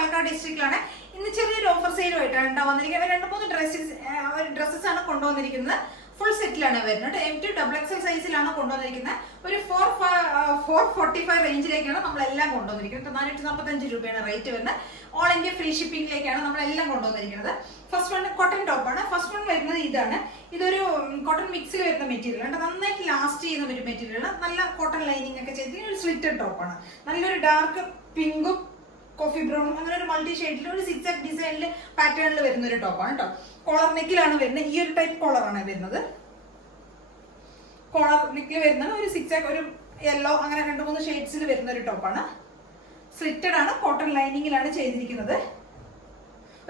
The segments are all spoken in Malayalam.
പാലക്കാട് ഡിസ്ട്രിക്റ്റിലാണ്. ഇന്ന് ചെറിയൊരു ഓഫർ സെയിലുമായിട്ടാണ് വന്നിരിക്കുന്നത്. 2-3 ഡ്രസ്സസ് ആണ് കൊണ്ടുവന്നിരിക്കുന്നത്. ഫുൾ സെറ്റിലാണ് വരുന്നത്. M2XXL സൈസിലാണ് കൊണ്ടുവന്നിരിക്കുന്നത്. ഒരു 445 റേഞ്ചിലേക്കാണ് നമ്മളെല്ലാം കൊണ്ടുവന്നിരിക്കുന്നത്. 445 രൂപയാണ് റേറ്റ് വരുന്നത്. ഓൾ ഇന്ത്യ ഫ്രീ ഷിപ്പിംഗിലേക്കാണ് നമ്മളെല്ലാം കൊണ്ടുവന്നിരിക്കുന്നത്. ഫസ്റ്റ് വൺ കോട്ടൺ ടോപ്പാണ്. ഫസ്റ്റ് വൺ വരുന്നത് ഇതാണ്. ഇതൊരു കോട്ടൺ മിക്സിൽ വരുന്ന മെറ്റീരിയൽ ആണ്. നന്നായിട്ട് ലാസ്റ്റ് ചെയ്യുന്ന ഒരു മെറ്റീരിയൽ ആണ്. നല്ല കോട്ടൺ ലൈനിങ് ഒക്കെ ചെയ്തിട്ട് ഒരു സ്ലിറ്റഡ് ടോപ്പാണ്. നല്ലൊരു ഡാർക്ക് പിങ്കും കോഫി ബ്രൗണും അങ്ങനെ ഒരു മൾട്ടി ഷെയ്ഡിൽ ഒരു സിക്സാക് ഡിസൈനിൽ പാറ്റേണിൽ വരുന്ന ഒരു ടോപ്പാണ് കേട്ടോ. കോളർ നെക്കിലാണ് വരുന്നത്. ഈ ഒരു ടൈപ്പ് കോളറാണ് വരുന്നത്. കോളർ നെക്കിൽ വരുന്നത് ഒരു സിക്സാക്, ഒരു യെല്ലോ, അങ്ങനെ 2-3 ഷെയ്ഡ്സിൽ വരുന്ന ഒരു ടോപ്പാണ്. സ്ലിറ്റഡ് ആണ്, കോട്ടൺ ലൈനിങ്ങിലാണ് ചെയ്തിരിക്കുന്നത്.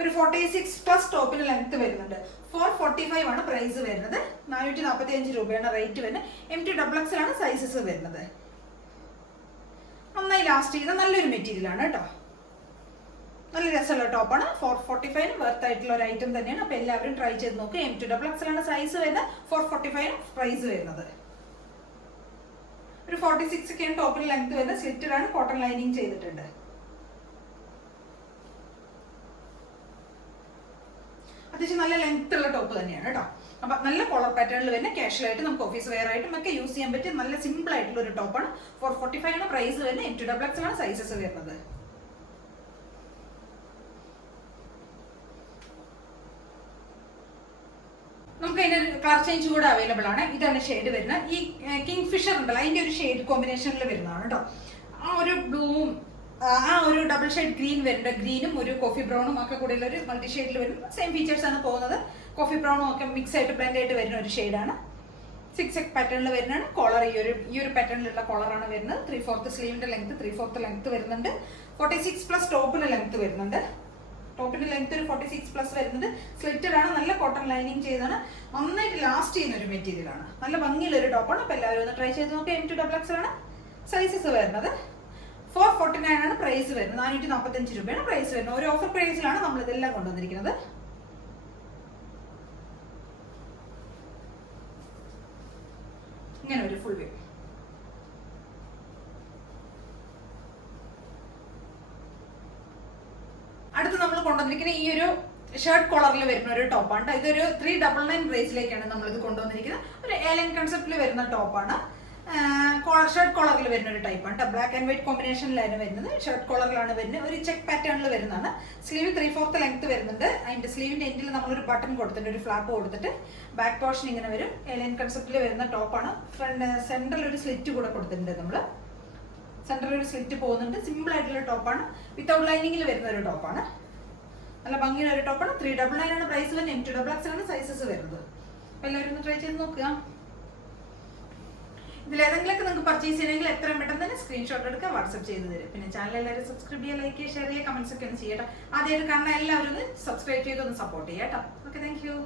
ഒരു 46+ ടോപ്പിന് ലെങ്ത് വരുന്നുണ്ട്. 445 ആണ് പ്രൈസ് വരുന്നത്. 445 രൂപയാണ് റേറ്റ് വരുന്നത്. M2XXL ആണ് സൈസസ് വരുന്നത്. നന്നായി ലാസ്റ്റ് ചെയ്ത നല്ലൊരു മെറ്റീരിയൽ ആണ് കേട്ടോ. നല്ല രസമുള്ള ടോപ്പാണ്. 445 വർത്ത് ആയിട്ടുള്ള ഒരു ഐറ്റം തന്നെയാണ്. അപ്പൊ എല്ലാവരും ട്രൈ ചെയ്ത് നോക്കുക. M2XXL ആണ് സൈസ് വരുന്നത്. 445 പ്രൈസ് വരുന്നത്. ഒരു 46 ഒക്കെയാണ് ടോപ്പിന് ലെങ്ത് വരുന്നത്. സ്ലിറ്റഡ് ആണ്, കോട്ടൺ ലൈനിങ് ചെയ്തിട്ടുണ്ട്. അത്യാവശ്യം നല്ല ലെങ്ത് ഉള്ള ടോപ്പ് തന്നെയാണ് കേട്ടോ. അപ്പൊ നല്ല കോളർ പാറ്റേണിൽ വരുന്ന കാഷ്വൽ ആയിട്ട് നമുക്ക് ഓഫീസ് വെയർ ആയിട്ടും ഒക്കെ യൂസ് ചെയ്യാൻ പറ്റിയ നല്ല സിമ്പിൾ ആയിട്ടുള്ള ഒരു ടോപ്പാണ്. 445 ആണ് പ്രൈസ് വരുന്നത്. M2XXL ആണ് സൈസസ് വരുന്നത്. നമുക്ക് അതിന്റെ കളർ ചേഞ്ച് കൂടെ അവൈലബിൾ ആണ്. ഇതാണ് ഷെയ്ഡ് വരുന്നത്. ഈ കിങ് ഫിഷർ ഉണ്ടല്ലോ, അതിന്റെ ഒരു ഷെയ്ഡ് കോമ്പിനേഷനിൽ വരുന്നതാണ് കേട്ടോ. ആ ഒരു ബ്ലൂവും ആ ഒരു ഡബിൾ ഷെയ്ഡ് ഗ്രീൻ വരുന്നുണ്ട്. ഗ്രീനും ഒരു കോഫി ബ്രൗണും ഒക്കെ കൂടെ ഉള്ള ഒരു മൾട്ടി ഷെയ്ഡിൽ വരും. സെയിം ഫീച്ചേഴ്സ് ആണ് പോകുന്നത്. കോഫി ബ്രൗണും ഒക്കെ മിക്സ് ആയിട്ട് ബ്ലെൻഡ് ആയിട്ട് വരുന്ന ഒരു ഷെയ്ഡാണ്. 6 പാറ്റേണിൽ വരുന്നതാണ്. കോളർ ഈ ഒരു പാറ്റേണിലുള്ള കോളറാണ് വരുന്നത്. 3/4 സ്ലീവിന്റെ ലെങ്ത് 3/4 ലെങ്ത് വരുന്നുണ്ട്. 46+ ടോപ്പിന് ലെങ്ത് വരുന്നുണ്ട്. ടോപ്പിന്റെ ലെങ്ത് ഒരു 46+ വരുന്നത്. സ്ലിറ്റഡ് ആണ്, നല്ല കോട്ടൺ ലൈനിങ് ചെയ്താണ്. നന്നായിട്ട് ലാസ്റ്റ് ചെയ്യുന്ന ഒരു മെറ്റീരിയൽ ആണ്. നല്ല ഭംഗിയുള്ള ഒരു ടോപ്പാണ്. അപ്പൊ എല്ലാവരും ഒന്ന് ട്രൈ ചെയ്ത് നോക്കുക. M2XXL ആണ് സൈസസ് വരുന്നത്. 449 ആണ് പ്രൈസ് വരുന്നത്. 445 രൂപയാണ് പ്രൈസ് വരുന്നത്. ഒരു ഓഫർ പ്രൈസിലാണ് നമ്മൾ ഇതെല്ലാം കൊണ്ടുവന്നിരിക്കുന്നത്. ഇങ്ങനെ ഒരു ഫുൾ വ്യൂ. അടുത്ത് നമ്മൾ കൊണ്ടുവന്നിരിക്കുന്ന ഈ ഒരു ഷർട്ട് കോളറിൽ വരുന്ന ഒരു ടോപ്പാണ്. ഇതൊരു 399 പ്രൈസിലേക്കാണ് നമ്മൾ ഇത് കൊണ്ടുവന്നിരിക്കുന്നത്. ഒരു ഏലൻ കൺസെപ്റ്റിൽ വരുന്ന ടോപ്പാണ്. ഷർട്ട് കോളറിൽ വരുന്ന ഒരു ടൈപ്പാണ്. ബ്ലാക്ക് ആൻഡ് വൈറ്റ് കോമ്പിനേഷനിലാണ് വരുന്നത്. ഷർട്ട് കോളറിലാണ് വരുന്നത്. ഒരു ചെക്ക് പാറ്റേണിൽ വരുന്നതാണ്. സ്ലീവ് 3/4 ലെങ്ത് വരുന്നുണ്ട്. അതിന്റെ സ്ലീവിന്റെ എൻഡിൽ നമ്മളൊരു ബട്ടൺ കൊടുത്തിട്ട് ഒരു ഫ്ലാപ്പ് കൊടുത്തിട്ട് ബാക്ക് പോർഷൻ ഇങ്ങനെ വരും. ഏലൻ കൺസെപ്റ്റിൽ വരുന്ന ടോപ്പാണ്. സെന്ററിൽ ഒരു സ്ലിറ്റ് കൂടെ കൊടുത്തിട്ടുണ്ട്. നമ്മള് സെന്ററിൽ ഒരു സ്ലിറ്റ് പോകുന്നുണ്ട്. സിമ്പിൾ ആയിട്ടുള്ള ടോപ്പാണ്. വിത്തൗട്ട് ലൈനിങ്ങിൽ വരുന്ന ഒരു ടോപ്പാണ്. നല്ല ഭംഗിയുള്ള ഒരു ടോപ്പാണ്. 399 ആണ് പ്രൈസ് വരുന്നത്. M2XXL ആണ് സൈസസ് വരുന്നത്. എല്ലാവരും ഒന്ന് ട്രൈ ചെയ്ത് നോക്കുക. ഇതിലേതെങ്കിലൊക്കെ നിങ്ങൾക്ക് പർച്ചേസ് ചെയ്യണമെങ്കിൽ എത്രയും പെട്ടെന്ന് തന്നെ സ്ക്രീൻഷോട്ട് എടുക്കുക, വാട്സ്ആപ്പ് ചെയ്ത് തരും. പിന്നെ ചാനൽ എല്ലാവരും സബ്സ്ക്രൈബ് ചെയ്യുക, ലൈക്ക് ചെയ്യുക, ഷെയർ ചെയ്യുക, കമന്റ്സ് ഒക്കെ ഒന്ന് ചെയ്യട്ടോ. ആദ്യമായിട്ട് കാണുന്ന എല്ലാവരും ഒന്ന് സബ്സ്ക്രൈബ് ചെയ്ത് ഒന്ന് സപ്പോർട്ട് ചെയ്യാം കേട്ടോ. Okay, thank you.